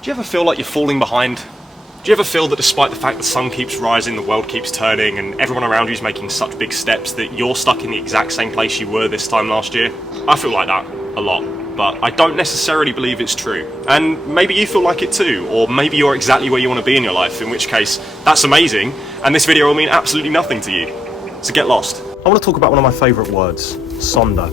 Do you ever feel like you're falling behind? Do you ever feel that despite the fact the sun keeps rising, the world keeps turning, and everyone around you is making such big steps that you're stuck in the exact same place you were this time last year? I feel like that a lot, but I don't necessarily believe it's true. And maybe you feel like it too, or maybe you're exactly where you want to be in your life, in which case, that's amazing, and this video will mean absolutely nothing to you. So get lost. I want to talk about one of my favourite words, sonder.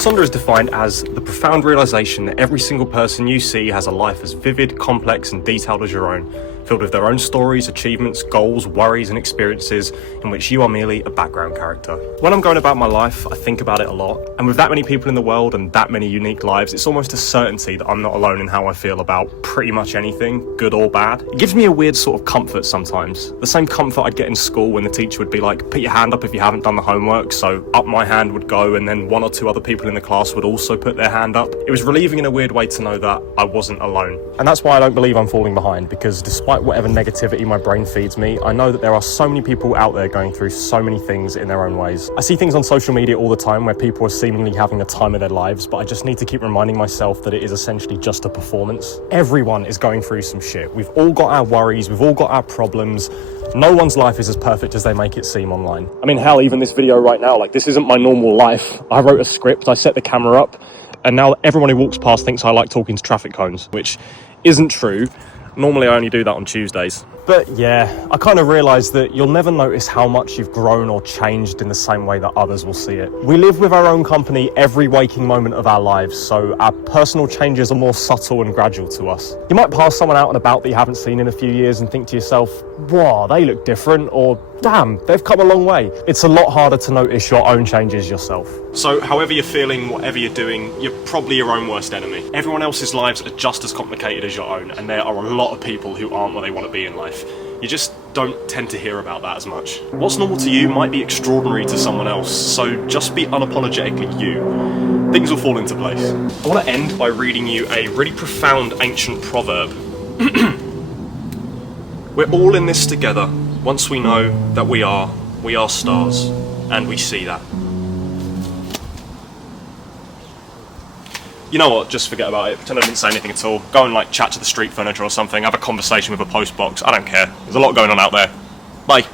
Sonder is defined as the profound realisation that every single person you see has a life as vivid, complex and detailed as your own, filled with their own stories, achievements, goals, worries and experiences in which you are merely a background character. When I'm going about my life, I think about it a lot, and with that many people in the world and that many unique lives, it's almost a certainty that I'm not alone in how I feel about pretty much anything, good or bad. It gives me a weird sort of comfort sometimes. The same comfort I'd get in school when the teacher would be like, put your hand up if you haven't done the homework, so up my hand would go and then one or two other people in the class would also put their hand up. It was relieving in a weird way to know that I wasn't alone. And that's why I don't believe I'm falling behind, because despite whatever negativity my brain feeds me, I know that there are so many people out there going through so many things in their own ways. I see things on social media all the time where people are seemingly having the time of their lives, but I just need to keep reminding myself that it is essentially just a performance. Everyone is going through some shit. We've all got our worries, we've all got our problems. No one's life is as perfect as they make it seem online. I mean, hell, even this video right now, like, this isn't my normal life. I wrote a script, I set the camera up, and now everyone who walks past thinks I like talking to traffic cones, which isn't true. Normally I only do that on Tuesdays. But yeah, I kind of realised that you'll never notice how much you've grown or changed in the same way that others will see it. We live with our own company every waking moment of our lives, so our personal changes are more subtle and gradual to us. You might pass someone out and about that you haven't seen in a few years and think to yourself, wow, they look different, or damn, they've come a long way. It's a lot harder to notice your own changes yourself. So however you're feeling, whatever you're doing, you're probably your own worst enemy. Everyone else's lives are just as complicated as your own, and there are a lot of people who aren't where they want to be in life. You just don't tend to hear about that as much. What's normal to you might be extraordinary to someone else, so just be unapologetically you. Things will fall into place. I want to end by reading you a really profound ancient proverb. We're all in this together. Once we know that we are stars, and we see that. You know what, just forget about it, pretend I didn't say anything at all. Go and like chat to the street furniture or something, have a conversation with a post box, I don't care. There's a lot going on out there. Bye.